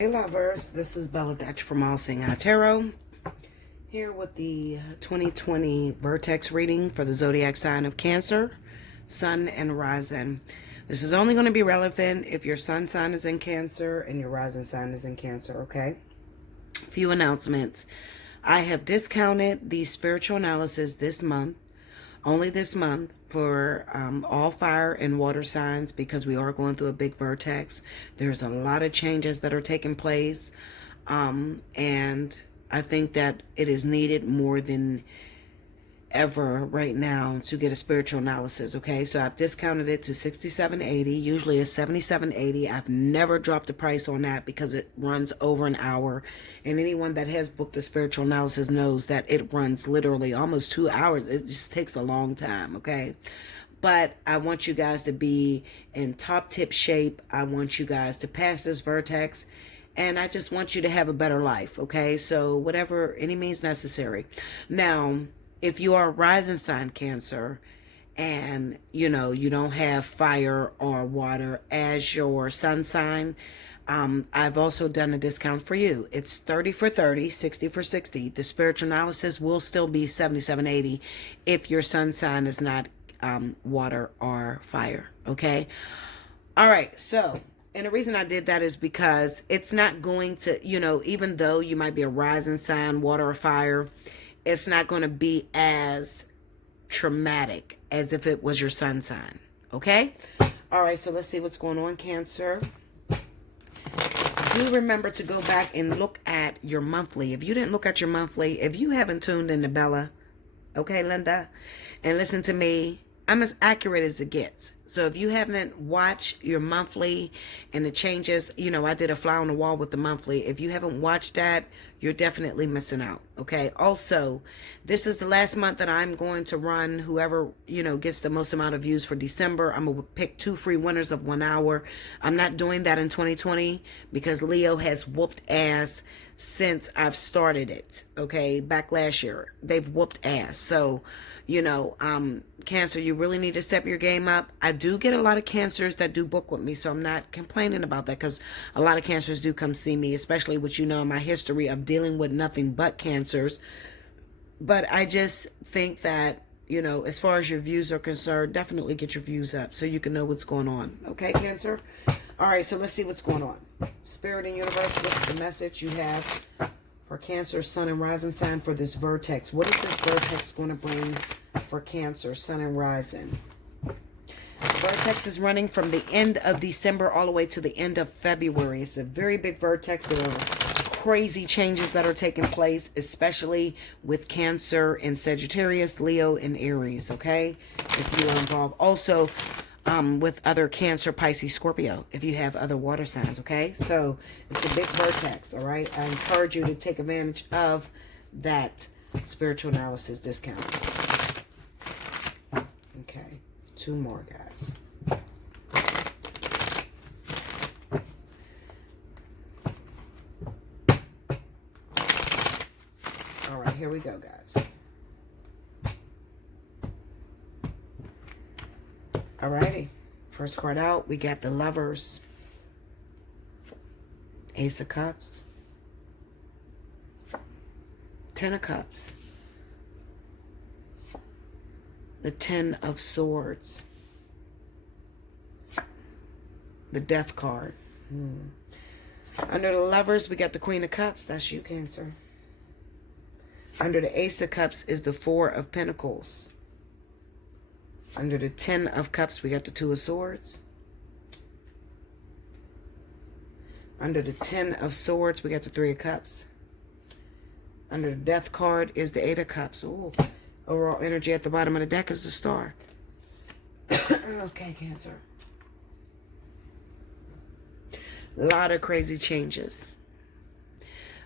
Hey lovers, this is Bella from Allseeingeyetarot, here with the 2020 Vertex reading for the zodiac sign of Cancer, Sun and Rising. This is only going to be relevant if your sun sign is in Cancer and your rising sign is in Cancer, okay? Few announcements. I have discounted the spiritual analysis this month, only this month, for all fire and water signs, because we are going through a big vortex. There's a lot of changes that are taking place, and I think that it is needed more than ever right now to get a spiritual analysis. Okay, so I've discounted it to $67.80. Usually it's $77.80. I've never dropped the price on that because it runs over an hour, and anyone that has booked a spiritual analysis knows that it runs literally almost 2 hours. It just takes a long time. Okay, but I want you guys to be in top tip shape. I want you guys to pass this vertex, and I just want you to have a better life. Okay, so whatever, any means necessary. Now, if you are a rising sign Cancer and you don't have fire or water as your sun sign, I've also done a discount for you. It's 30 for 30, 60 for 60. The spiritual analysis will still be $77.80 if your sun sign is not water or fire. Okay. All right. So, and the reason I did that is because it's not going to, even though you might be a rising sign, water or fire, it's not going to be as traumatic as if it was your sun sign. Okay? All right, so let's see what's going on, Cancer. Do remember to go back and look at your monthly. If you didn't look at your monthly, if you haven't tuned into Bella, okay, Linda, and listen to me, I'm as accurate as it gets. So if you haven't watched your monthly and the changes, I did a fly on the wall with the monthly. If you haven't watched that, you're definitely missing out. Okay. Also, this is the last month that I'm going to run whoever, gets the most amount of views for December. I'm going to pick 2 free winners of 1 hour. I'm not doing that in 2020 because Leo has whooped ass since I've started it. Okay. Back last year, they've whooped ass. So, Cancer, you really need to step your game up. I do get a lot of Cancers that do book with me, so I'm not complaining about that because a lot of Cancers do come see me, especially with, my history of dealing with nothing but Cancers. But I just think that, as far as your views are concerned, definitely get your views up so you can know what's going on. Okay, Cancer? All right, so let's see what's going on. Spirit and universe, what's the message you have for Cancer, Sun, and Rising sign for this vertex? What is this vertex going to bring for Cancer, Sun, and Rising? Vertex is running from the end of December all the way to the end of February. It's a very big vertex. There are crazy changes that are taking place, especially with Cancer and Sagittarius, Leo, and Aries, okay? If you are involved. Also, with other Cancer, Pisces, Scorpio, if you have other water signs, okay? So it's a big vertex, all right? I encourage you to take advantage of that spiritual analysis discount. Okay, 2 more, guys. All right, here we go, guys. Alrighty, first card out, we got the Lovers, Ace of Cups, 10 of Cups, the 10 of Swords, the Death card. Under the Lovers, we got the Queen of Cups. That's you, Cancer. Under the Ace of Cups is the 4 of Pentacles. Under the 10 of Cups, we got the 2 of Swords. Under the 10 of Swords, we got the 3 of Cups. Under the Death card is the 8 of Cups. Ooh. Overall energy at the bottom of the deck is the Star. Okay, Cancer. A lot of crazy changes.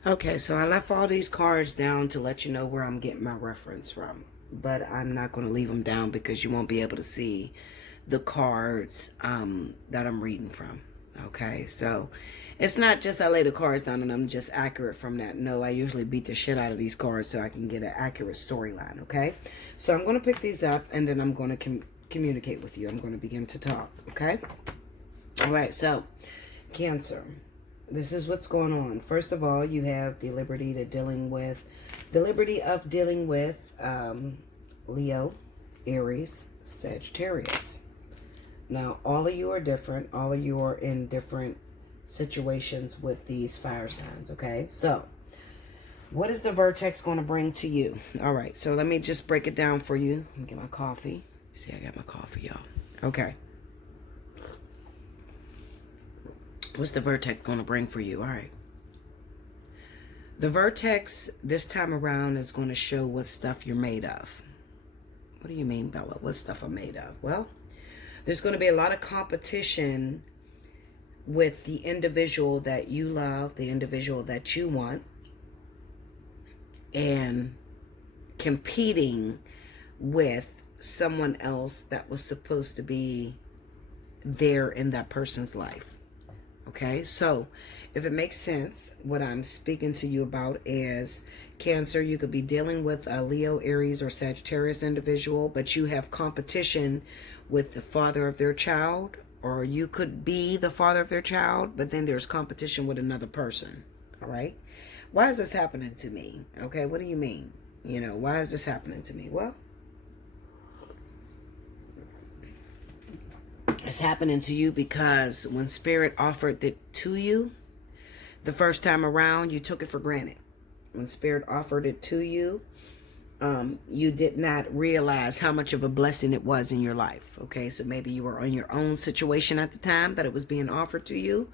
Okay, so I left all these cards down to let you know where I'm getting my reference from. But I'm not going to leave them down because you won't be able to see the cards that I'm reading from. Okay, so it's not just I lay the cards down and I'm just accurate from that. No, I usually beat the shit out of these cards so I can get an accurate storyline. Okay, so I'm going to pick these up and then I'm going to communicate with you. I'm going to begin to talk. Okay, all right, so Cancer. this is what's going on. First of all, you have the liberty of dealing with Leo, Aries, Sagittarius. Now, all of you are different. All of you are in different situations with these fire signs, okay? So, what is the Vertex going to bring to you? All right, so let me just break it down for you. Let me get my coffee. See, I got my coffee, y'all. Okay. What's the Vertex going to bring for you? All right. The Vertex this time around is going to show what stuff you're made of. What do you mean, Bella? What stuff I'm made of? Well, there's going to be a lot of competition with the individual that you love, the individual that you want, and competing with someone else that was supposed to be there in that person's life. Okay, so if it makes sense, what I'm speaking to you about is Cancer. You could be dealing with a Leo, Aries, or Sagittarius individual, but you have competition with the father of their child, or you could be the father of their child, but then there's competition with another person. All right, why is this happening to me? Okay, what do you mean? Why is this happening to me? Well, it's happening to you because when Spirit offered it to you the first time around, you took it for granted. When Spirit offered it to you, you did not realize how much of a blessing it was in your life. Okay, so maybe you were in your own situation at the time that it was being offered to you.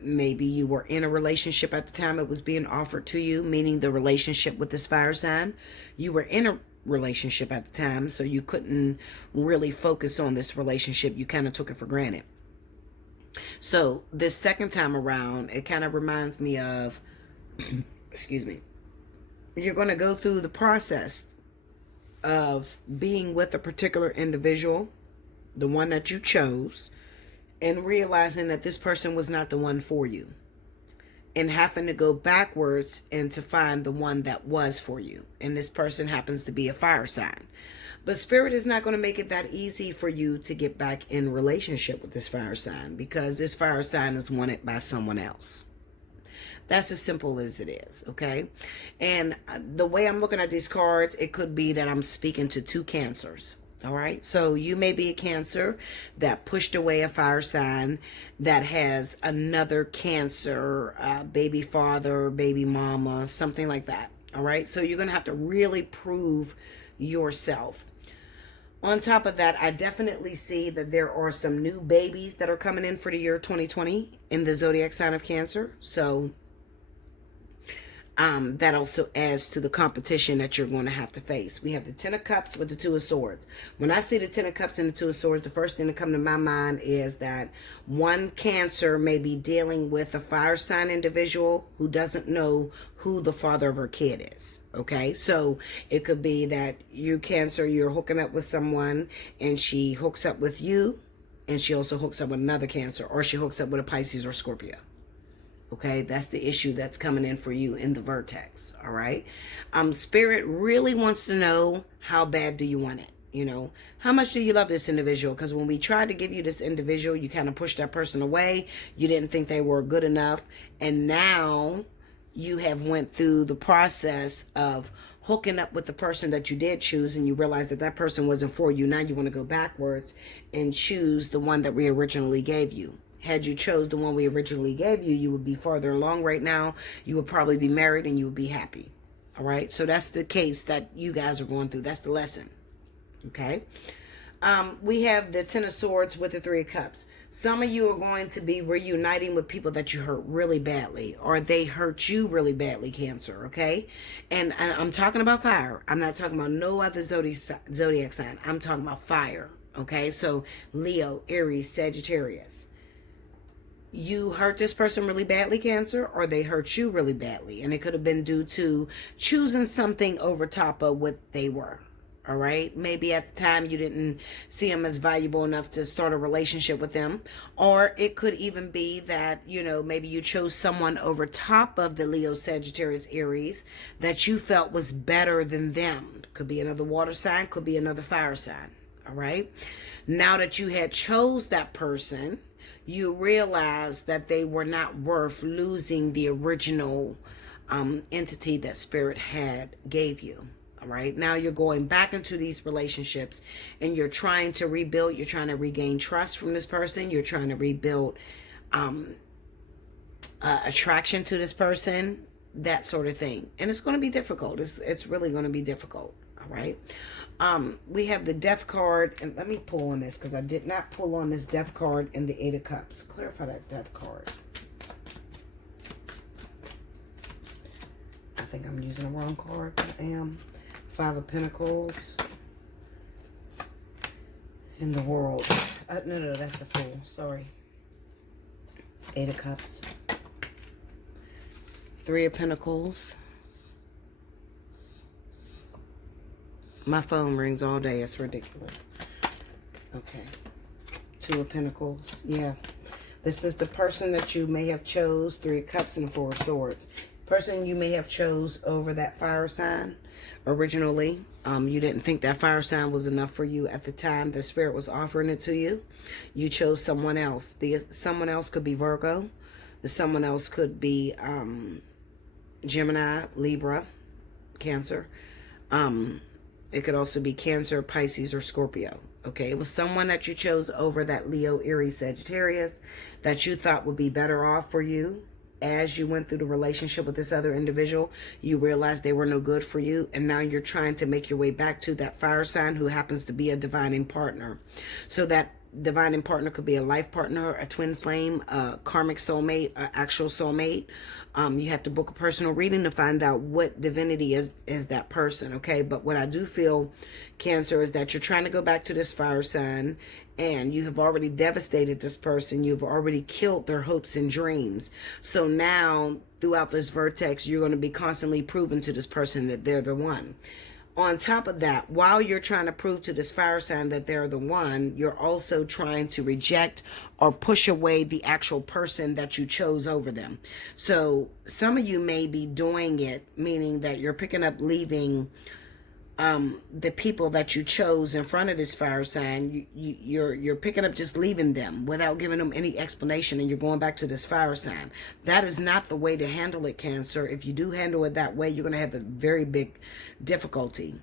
Maybe you were in a relationship at the time it was being offered to you, meaning the relationship with this fire sign. You were in a relationship at the time, so you couldn't really focus on this relationship. You kind of took it for granted. So this second time around, it kind of reminds me of, excuse me, you're going to go through the process of being with a particular individual, the one that you chose, and realizing that this person was not the one for you, and having to go backwards and to find the one that was for you. And this person happens to be a fire sign. But Spirit is not going to make it that easy for you to get back in relationship with this fire sign, because this fire sign is wanted by someone else. That's as simple as it is, okay? And the way I'm looking at these cards, it could be that I'm speaking to two Cancers. All right, so you may be a Cancer that pushed away a fire sign that has another Cancer, baby father, baby mama, something like that. All right, so you're going to have to really prove yourself. On top of that, I definitely see that there are some new babies that are coming in for the year 2020 in the zodiac sign of Cancer. So that also adds to the competition that you're going to have to face. We have the Ten of Cups with the Two of Swords. When I see the Ten of Cups and the Two of Swords, the first thing that comes to my mind is that one Cancer may be dealing with a fire sign individual who doesn't know who the father of her kid is. Okay, so it could be that you Cancer, you're hooking up with someone and she hooks up with you, and she also hooks up with another Cancer, or she hooks up with a Pisces or Scorpio. Okay, that's the issue that's coming in for you in the Vertex. All right. Spirit really wants to know, how bad do you want it? How much do you love this individual? Because when we tried to give you this individual, you kind of pushed that person away. You didn't think they were good enough. And now you have went through the process of hooking up with the person that you did choose, and you realize that that person wasn't for you. Now you want to go backwards and choose the one that we originally gave you. Had you chose the one we originally gave you, you would be farther along right now. You would probably be married and you would be happy. All right. So that's the case that you guys are going through. That's the lesson. Okay. We have the Ten of Swords with the Three of Cups. Some of you are going to be reuniting with people that you hurt really badly, or they hurt you really badly, Cancer. Okay. And I'm talking about fire. I'm not talking about no other zodiac sign. I'm talking about fire. Okay. So Leo, Aries, Sagittarius. You hurt this person really badly, Cancer, or they hurt you really badly. And it could have been due to choosing something over top of what they were. All right. Maybe at the time you didn't see them as valuable enough to start a relationship with them. Or it could even be that, maybe you chose someone over top of the Leo, Sagittarius, Aries that you felt was better than them. Could be another water sign, could be another fire sign. All right. Now that you had chose that person, you realize that they were not worth losing the original entity that spirit had gave you. All right, now you're going back into these relationships and you're trying to rebuild, you're trying to regain trust from this person, you're trying to rebuild attraction to this person, that sort of thing. And it's going to be difficult. It's really going to be difficult. All right. We have the Death card, and let me pull on this because I did not pull on this Death card in the Eight of Cups. Clarify that Death card. I think I'm using the wrong cards. I am. Five of Pentacles. In the World. No, that's the Fool. Sorry. Eight of Cups. Three of Pentacles. My phone rings all day. It's ridiculous. Okay. Two of Pentacles. Yeah. This is the person that you may have chose. Three of Cups and Four of Swords. Person you may have chose over that fire sign originally. You didn't think that fire sign was enough for you at the time the spirit was offering it to you. You chose someone else. Someone else could be Virgo. Someone else could be Gemini, Libra, Cancer. It could also be Cancer, Pisces, or Scorpio. Okay, it was someone that you chose over that Leo, Aries, Sagittarius that you thought would be better off for you. As you went through the relationship with this other individual, you realized they were no good for you, and now you're trying to make your way back to that fire sign who happens to be a divining partner. So that divining partner could be a life partner, a twin flame, a karmic soulmate, an actual soulmate. You have to book a personal reading to find out what divinity is that person, okay? But what I do feel, Cancer, is that you're trying to go back to this fire sign and you have already devastated this person. You've already killed their hopes and dreams. So now, throughout this vertex, you're going to be constantly proving to this person that they're the one. On top of that, while you're trying to prove to this fire sign that they're the one, you're also trying to reject or push away the actual person that you chose over them. So some of you may be doing it, meaning that you're picking up, leaving the people that you chose in front of this fire sign. You're picking up, just leaving them without giving them any explanation, and you're going back to this fire sign. That is not the way to handle it, Cancer. If you do handle it that way, you're going to have a very big difficulty.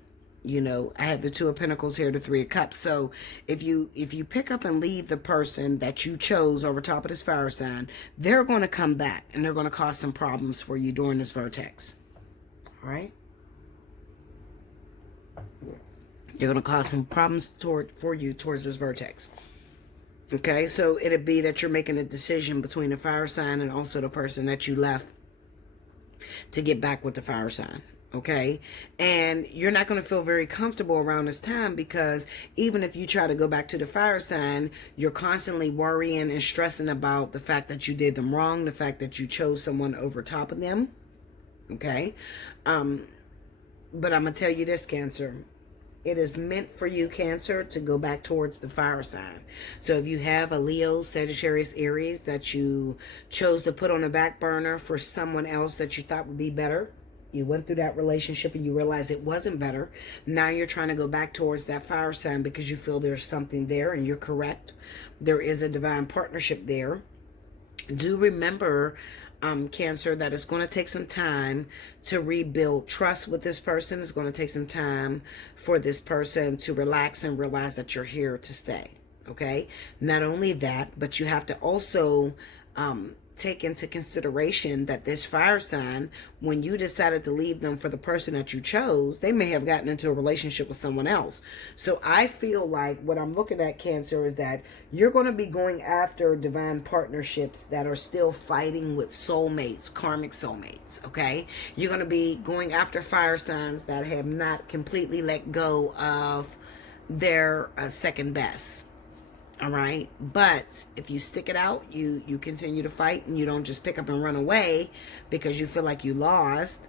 You know, I have the Two of Pentacles here, the Three of Cups. So if you pick up and leave the person that you chose over top of this fire sign, they're going to come back and they're going to cause some problems for you during this vertex. All right? You're going to cause some problems for you towards this vertex. Okay, so it'd be that you're making a decision between the fire sign and also the person that you left to get back with the fire sign. Okay, and you're not going to feel very comfortable around this time, because even if you try to go back to the fire sign, you're constantly worrying and stressing about the fact that you did them wrong, the fact that you chose someone over top of them. Okay, but I'm going to tell you this, Cancer. It is meant for you, Cancer, to go back towards the fire sign. So if you have a Leo, Sagittarius, Aries that you chose to put on the back burner for someone else that you thought would be better, you went through that relationship and you realized it wasn't better. Now you're trying to go back towards that fire sign because you feel there's something there, and you're correct. There is a divine partnership there. Do remember, Cancer, that it's going to take some time to rebuild trust with this person. It's going to take some time for this person to relax and realize that you're here to stay. Okay? Not only that, but you have to also take into consideration that this fire sign, when you decided to leave them for the person that you chose, they may have gotten into a relationship with someone else. So I feel like what I'm looking at, Cancer, is that you're going to be going after divine partnerships that are still fighting with soulmates, karmic soulmates. Okay, you're going to be going after fire signs that have not completely let go of their second best. All right, but if you stick it out, you continue to fight, and you don't just pick up and run away because you feel like you lost,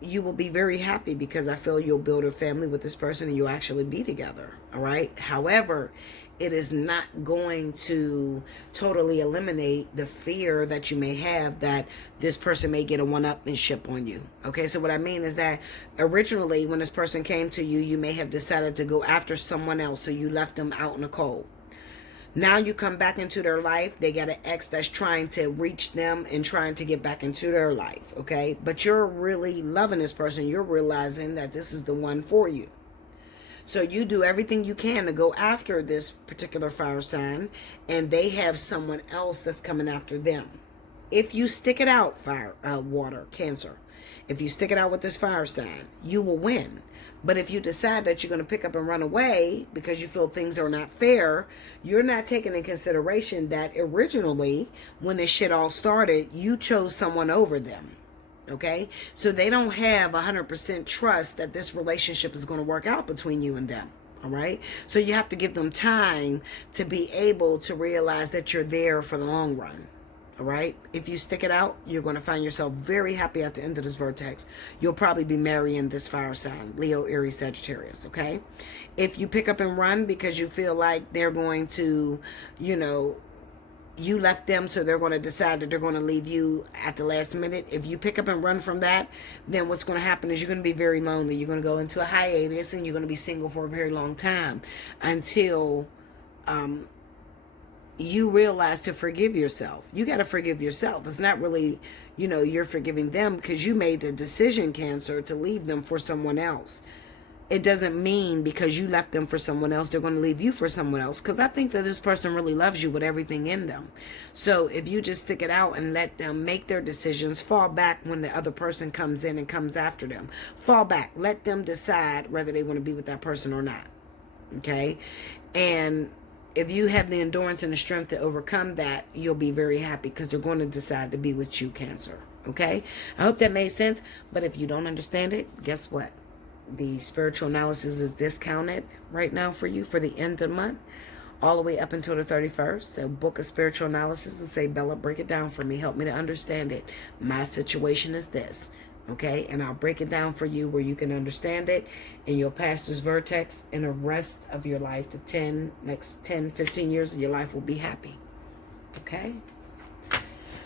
you will be very happy, because I feel you'll build a family with this person and you'll actually be together. All right. However, it is not going to totally eliminate the fear that you may have that this person may get a one-upmanship on you. Okay, so what I mean is that originally when this person came to you, you may have decided to go after someone else, so you left them out in the cold. Now you come back into their life. They got an ex that's trying to reach them and trying to get back into their life, okay? But you're really loving this person. You're realizing that this is the one for you. So you do everything you can to go after this particular fire sign, and they have someone else that's coming after them. If you stick it out, water, Cancer, if you stick it out with this fire sign, you will win. But if you decide that you're going to pick up and run away because you feel things are not fair, you're not taking in consideration that originally, when this shit all started, you chose someone over them. Okay? So they don't have 100% trust that this relationship is going to work out between you and them. All right? So you have to give them time to be able to realize that you're there for the long run. All right? If you stick it out, you're going to find yourself very happy at the end of this vertex. You'll probably be marrying this fire sign, Leo, Aries, Sagittarius. Okay? If you pick up and run because you feel like they're going to, you left them, so they're going to decide that they're going to leave you at the last minute. If you pick up and run from that, then what's going to happen is you're going to be very lonely. You're going to go into a hiatus, and you're going to be single for a very long time until you realize to forgive yourself. You got to forgive yourself. It's not really, you're forgiving them because you made the decision, Cancer, to leave them for someone else. It doesn't mean because you left them for someone else, they're going to leave you for someone else. Because I think that this person really loves you with everything in them. So if you just stick it out and let them make their decisions, fall back when the other person comes in and comes after them. Fall back. Let them decide whether they want to be with that person or not. Okay? And if you have the endurance and the strength to overcome that, you'll be very happy because they're going to decide to be with you, Cancer. Okay? I hope that made sense. But if you don't understand it, guess what? The spiritual analysis is discounted right now for you for the end of the month, all the way up until the 31st. So book a spiritual analysis and say, Bella, break it down for me. Help me to understand it. My situation is this. Okay? And I'll break it down for you where you can understand it. And you'll pass this vertex, and the rest of your life, the next 10, 15 years of your life will be happy. Okay?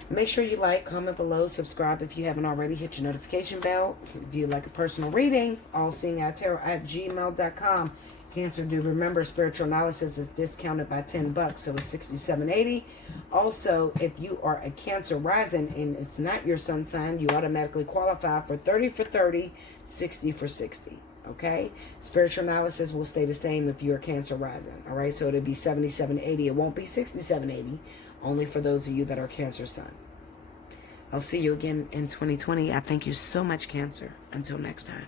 Make sure you like, comment below, subscribe if you haven't already. Hit your notification bell. If you'd like a personal reading, allseeingeyetarot@gmail.com. Cancer, do remember spiritual analysis is discounted by $10, so it's $67.80. Also, if you are a Cancer rising and it's not your sun sign, you automatically qualify for 30 for 30, 60 for 60. Okay? Spiritual analysis will stay the same if you're Cancer rising. All right? So it'll be $77.80. It won't be $67.80. Only for those of you that are Cancer sun. I'll see you again in 2020. I thank you so much, Cancer. Until next time.